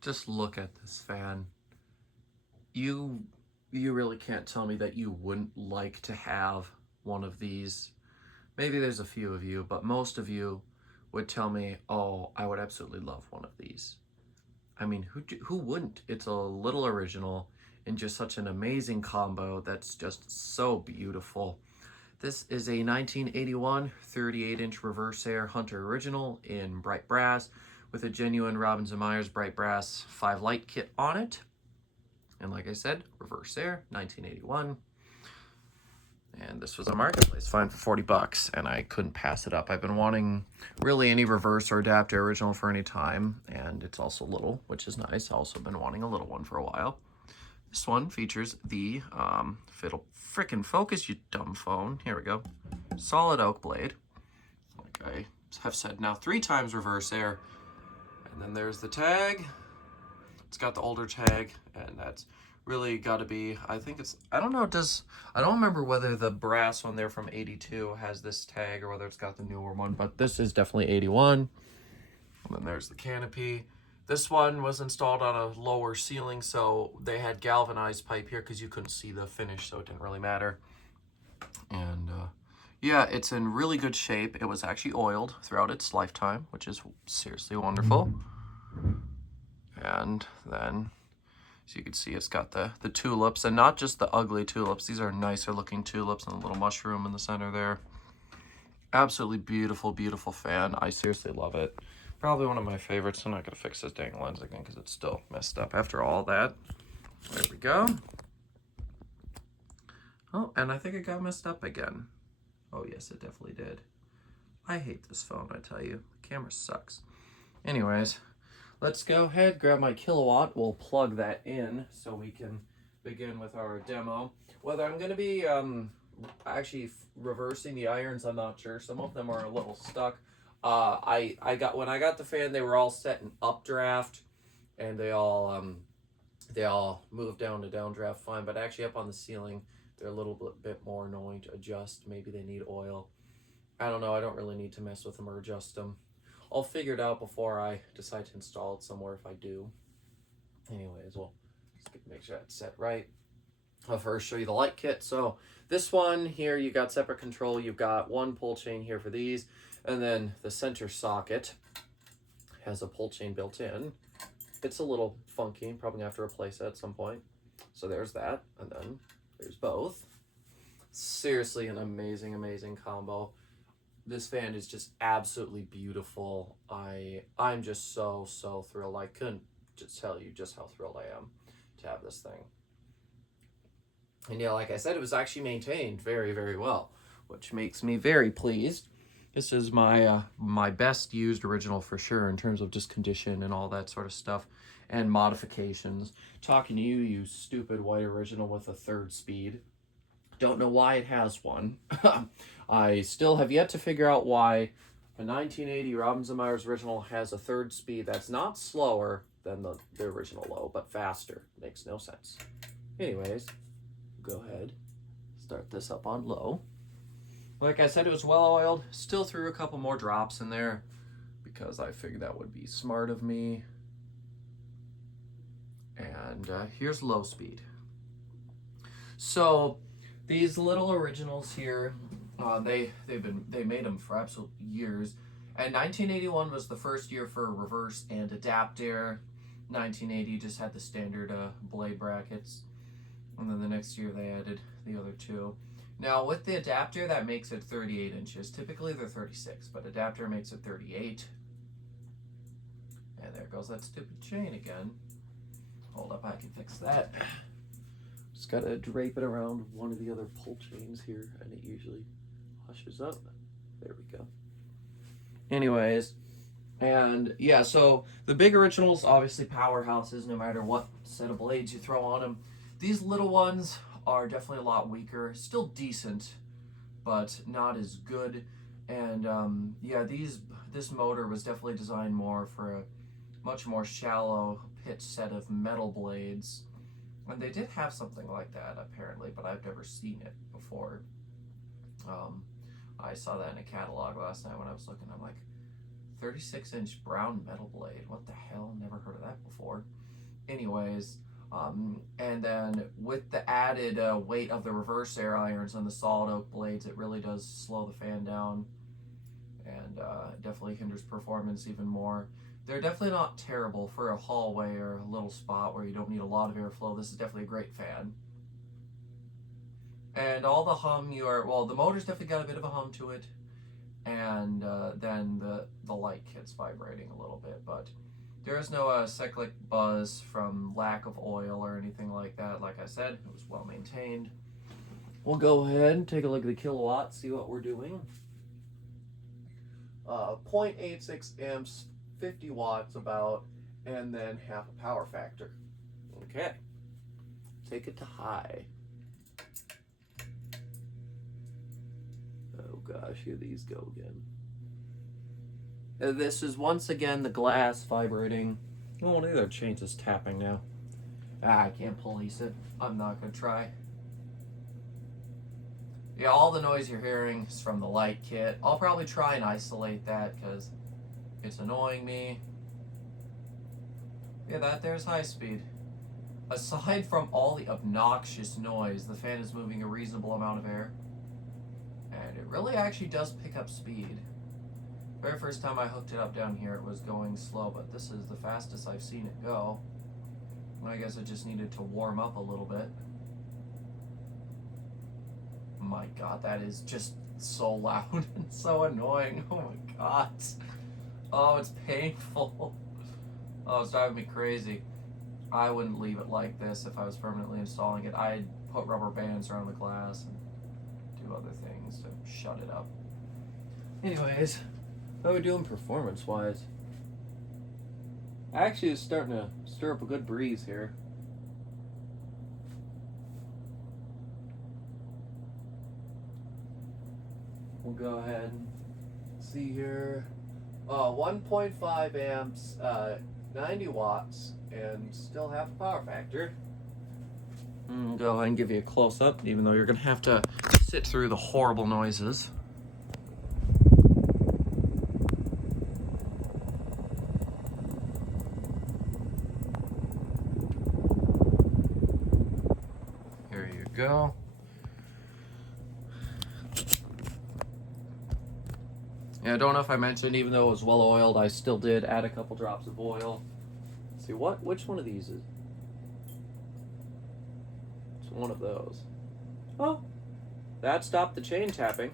Just look at this fan. You really can't tell me that you wouldn't like to have one of these. Maybe there's a few of you, but most of you would tell me, oh, I would absolutely love one of these. I mean, who wouldn't? It's a little original and just such an amazing combo that's just so beautiful. This is a 1981 38-inch Reverseaire Hunter Original in bright brass with a genuine Robbins & Myers bright brass 5 light kit on it. And like I said, Reverseaire, 1981. And this was a marketplace find for 40 bucks, and I couldn't pass it up. I've been wanting really any reverse or adapter original for any time, and it's also little, which is nice. I've also been wanting a little one for a while. This one features the, if it'll frickin' focus, you dumb phone. Here we go. Solid oak blade. Like I have said now 3 times, Reverseaire. And then there's the tag. It's got the older tag, and that's really got to be, I think it's, I don't know, I don't remember whether the brass one there from 82 has this tag or whether it's got the newer one, but this is definitely 81. And then there's the canopy. This one was installed on a lower ceiling, so they had galvanized pipe here because you couldn't see the finish, so it didn't really matter. And yeah, it's in really good shape. It was actually oiled throughout its lifetime, which is seriously wonderful. And then, as you can see, it's got the tulips, and not just the ugly tulips. These are nicer looking tulips and a little mushroom in the center there. Absolutely beautiful, beautiful fan. I seriously love it. Probably one of my favorites. I'm not going to fix this dang lens again because it's still messed up after all that. There we go. Oh, and I think it got messed up again. Oh, yes, it definitely did. I hate this phone, I tell you. The camera sucks. Anyways, let's go ahead, grab my kilowatt. We'll plug that in so we can begin with our demo. Whether I'm going to be actually reversing the irons, I'm not sure. Some of them are a little stuck. When I got the fan, they were all set in updraft, and they all moved down to downdraft fine. But actually, up on the ceiling, they're a little bit more annoying to adjust. Maybe they need oil. I don't know. I don't really need to mess with them or adjust them. I'll figure it out before I decide to install it somewhere if I do. Anyways, we'll just make sure that's set right. I'll first show you the light kit. So this one here, you got separate control. You've got one pull chain here for these. And then the center socket has a pull chain built in. It's a little funky. Probably gonna have to replace it at some point. So there's that. And then there's both. Seriously an amazing, amazing combo. This fan is just absolutely beautiful. I'm just so thrilled. I couldn't just tell you just how thrilled I am to have this thing. And yeah, like I said, it was actually maintained very, very well, which makes me very pleased. This is my my best used original for sure in terms of just condition and all that sort of stuff and modifications. Talking to you, you stupid white original with a 3rd speed. Don't know why it has one. I still have yet to figure out why a 1980 Robbins & Myers original has a 3rd speed that's not slower than the original low, but faster. Makes no sense. Anyways, go ahead, start this up on low. Like I said, it was well oiled. Still threw a couple more drops in there because I figured that would be smart of me. And here's low speed. So these little originals here, they made them for absolute years. And 1981 was the first year for reverse and adapter. 1980 just had the standard blade brackets. And then the next year they added the other 2. Now with the adapter, that makes it 38 inches. Typically they're 36, but adapter makes it 38. And there goes that stupid chain again. Hold up, I can fix that. Just gotta drape it around one of the other pull chains here, and it usually hushes up. There we go. Anyways, and yeah, so the big originals, obviously powerhouses, no matter what set of blades you throw on them. These little ones are definitely a lot weaker. Still decent, but not as good. And yeah, this motor was definitely designed more for a much more shallow pitch set of metal blades. And they did have something like that apparently, but I've never seen it before. I saw that in a catalog last night when I was looking. I'm like, 36-inch brown metal blade. What the hell? Never heard of that before. anyways. And then with the added weight of the Reverseaire irons and the solid oak blades, it really does slow the fan down, and definitely hinders performance even more. They're definitely not terrible for a hallway or a little spot where you don't need a lot of airflow. This is definitely a great fan. And all the hum well, the motor's definitely got a bit of a hum to it, and then the light kit's vibrating a little bit, but there is no cyclic buzz from lack of oil or anything like that. Like I said, it was well maintained. We'll go ahead and take a look at the kilowatts, see what we're doing. 0.86 amps, 50 watts about, and then half a power factor. Okay, take it to high. Oh gosh, here these go again. This is once again the glass vibrating. Oh, neither change this tapping now. I can't police it. I'm not gonna try. Yeah, all the noise you're hearing is from the light kit. I'll probably try and isolate that because it's annoying me. Yeah, there's high speed. Aside from all the obnoxious noise, the fan is moving a reasonable amount of air. And it really actually does pick up speed. Very first time I hooked it up down here, it was going slow, but this is the fastest I've seen it go. I guess it just needed to warm up a little bit. My God, that is just so loud and so annoying. Oh my God. Oh, it's painful. Oh, it's driving me crazy. I wouldn't leave it like this if I was permanently installing it. I'd put rubber bands around the glass and do other things to shut it up. Anyways, how are we doing performance-wise? Actually, it's starting to stir up a good breeze here. We'll go ahead and see here. 1.5 amps, 90 watts, and still have a power factor. Go ahead and give you a close-up, even though you're going to have to sit through the horrible noises. Here you go. Yeah, I don't know if I mentioned, even though it was well oiled, I still did add a couple drops of oil. Let's see, which one of these is? It's one of those. Oh, that stopped the chain tapping.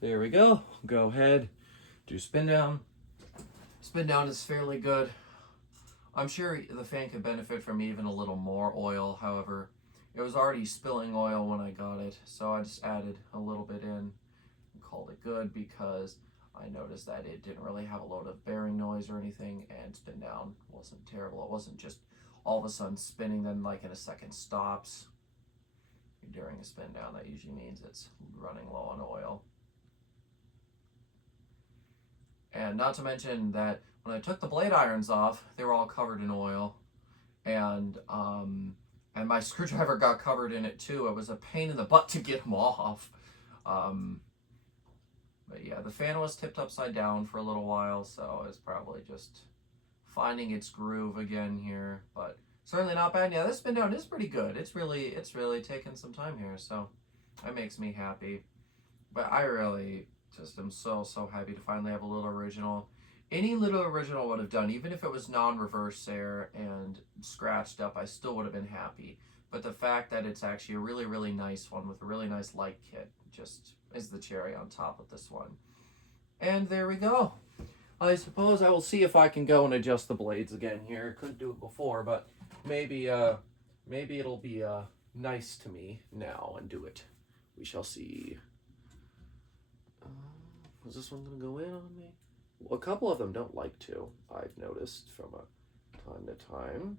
There we go. Go ahead, do spin down. Spin down is fairly good. I'm sure the fan could benefit from even a little more oil, however, it was already spilling oil when I got it, so I just added a little bit in and called it good because I noticed that it didn't really have a load of bearing noise or anything, and spin down wasn't terrible. It wasn't just all of a sudden spinning, then like in a second stops. During a spin down, that usually means it's running low on oil. And not to mention that when I took the blade irons off, they were all covered in oil, and my screwdriver got covered in it too. It was a pain in the butt to get them off. But yeah, the fan was tipped upside down for a little while, so it's probably just finding its groove again here, but certainly not bad. Yeah, this spin down is pretty good. It's really taken some time here, so that makes me happy. But I really just am so happy to finally have a little original. Any little original would have done, even if it was non-Reverseaire and scratched up, I still would have been happy. But the fact that it's actually a really nice one with a really nice light kit just is the cherry on top of this one. And there we go. I suppose I will see if I can go and adjust the blades again here. Couldn't do it before, but maybe it'll be nice to me now and do it. We shall see. Is this one gonna go in on me? Well, a couple of them don't like to, I've noticed from a time to time.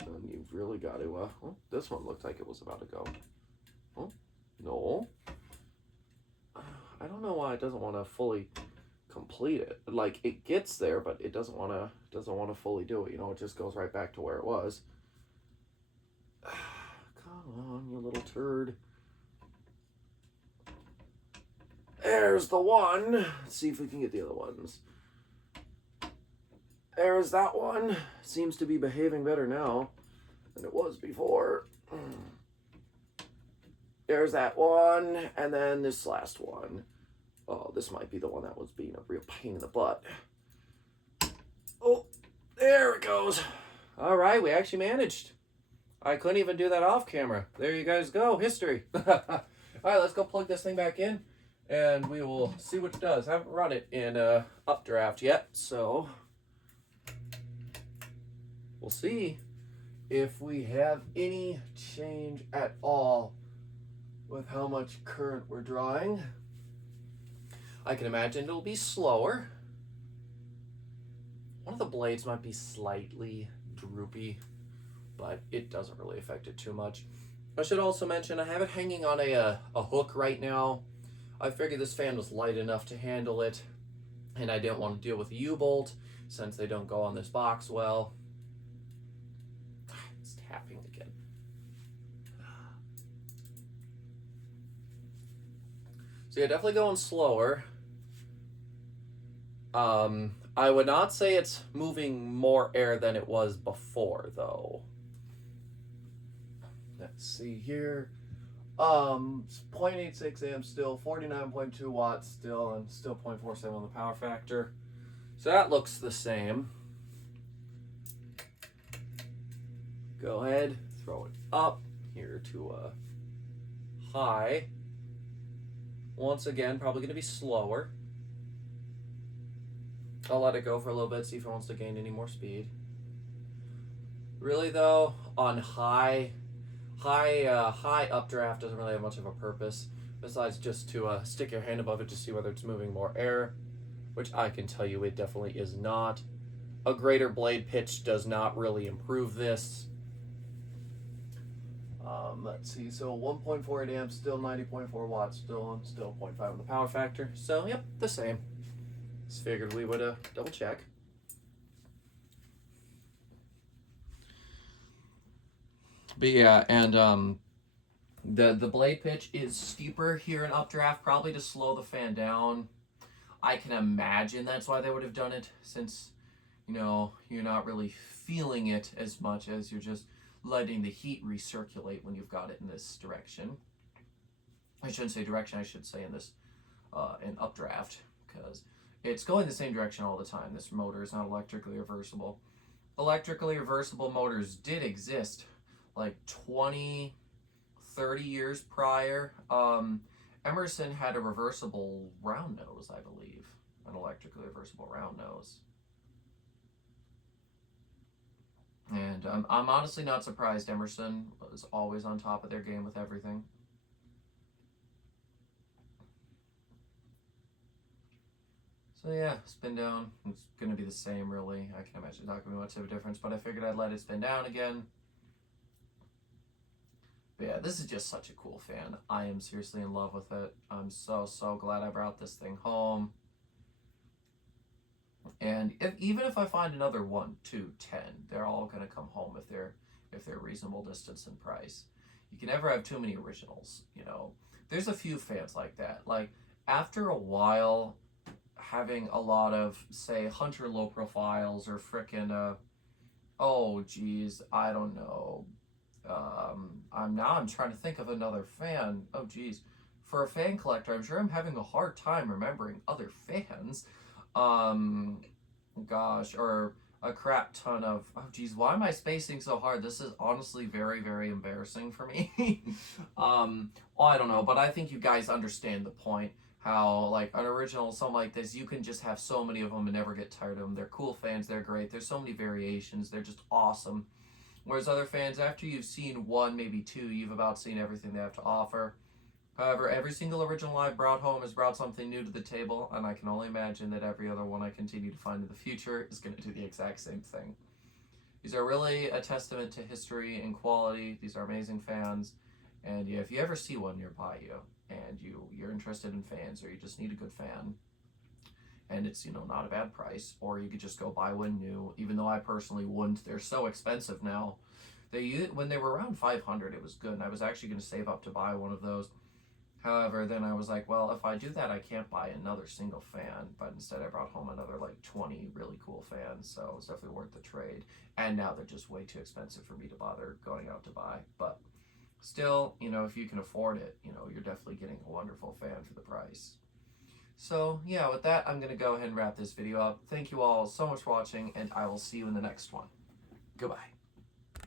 And you've really got to, oh, this one looked like it was about to go. Oh, no. I don't know why it doesn't want to fully complete it. Like, it gets there, but it doesn't want to fully do it. You know, it just goes right back to where it was. Come on, you little turd. There's the one. Let's see if we can get the other ones. There's that one. Seems to be behaving better now than it was before. There's that one, and then this last one. Oh, this might be the one that was being a real pain in the butt. Oh, there it goes. All right, we actually managed. I couldn't even do that off camera. There you guys go, history. All right, let's go plug this thing back in, and we will see what it does. I haven't run it in updraft yet, so we'll see if we have any change at all with how much current we're drawing. I can imagine it'll be slower. One of the blades might be slightly droopy, but it doesn't really affect it too much. I should also mention I have it hanging on a hook right now. I figured this fan was light enough to handle it, and I didn't want to deal with a U-bolt since they don't go on this box well. It's tapping again. So yeah, definitely going slower. I would not say it's moving more air than it was before, though. Let's see here. 0.86 amps still, 49.2 watts still, and still 0.47 on the power factor. So that looks the same. Go ahead, throw it up here to high. Once again, probably going to be slower. I'll let it go for a little bit, see if it wants to gain any more speed. Really though, on high updraft doesn't really have much of a purpose, besides just to stick your hand above it to see whether it's moving more air, which I can tell you it definitely is not. A greater blade pitch does not really improve this. Let's see, so 1.48 amps, still 90.4 watts, still 0.5 on the power factor. So, yep, the same. Just figured we would double check. But yeah, and the blade pitch is steeper here in updraft, probably to slow the fan down. I can imagine that's why they would have done it, since, you know, you're not really feeling it as much as you're just letting the heat recirculate when you've got it in this direction. I shouldn't say direction, I should say in this in updraft, because it's going the same direction all the time. This motor is not electrically reversible. Electrically reversible motors did exist like 20, 30 years prior. Emerson had a reversible round nose, I believe. An electrically reversible round nose. And I'm honestly not surprised. Emerson was always on top of their game with everything. So yeah, spin down. It's going to be the same, really. I can imagine not going to be much of a difference, but I figured I'd let it spin down again. But yeah, this is just such a cool fan. I am seriously in love with it. I'm so glad I brought this thing home. And even if I find another 1, 2, 10, they're all going to come home if they're reasonable distance and price. You can never have too many originals, you know. There's a few fans like that. Like, after a while, having a lot of, say, Hunter low profiles or frickin', oh geez, I don't know. I'm trying to think of another fan. Oh geez. For a fan collector, I'm sure I'm having a hard time remembering other fans. Gosh, or a crap ton of, oh geez, why am I spacing so hard? This is honestly very, very embarrassing for me. Well, I don't know, but I think you guys understand the point. How, like, an original, something like this, you can just have so many of them and never get tired of them. They're cool fans, they're great, there's so many variations, they're just awesome. Whereas other fans, after you've seen 1, maybe 2, you've about seen everything they have to offer. However, every single original I've brought home has brought something new to the table, and I can only imagine that every other one I continue to find in the future is going to do the exact same thing. These are really a testament to history and quality. These are amazing fans, and yeah, if you ever see one nearby you, and you're interested in fans, or you just need a good fan, and it's, you know, not a bad price, or you could just go buy one new, even though I personally wouldn't. They're so expensive now. When they were around 500, it was good, and I was actually going to save up to buy one of those. However, then I was like, well, if I do that, I can't buy another single fan. But instead, I brought home another like 20 really cool fans. So it was definitely worth the trade. And now they're just way too expensive for me to bother going out to buy. But still, you know, if you can afford it, you know, you're definitely getting a wonderful fan for the price. So yeah, with that, I'm going to go ahead and wrap this video up. Thank you all so much for watching, and I will see you in the next one. Goodbye.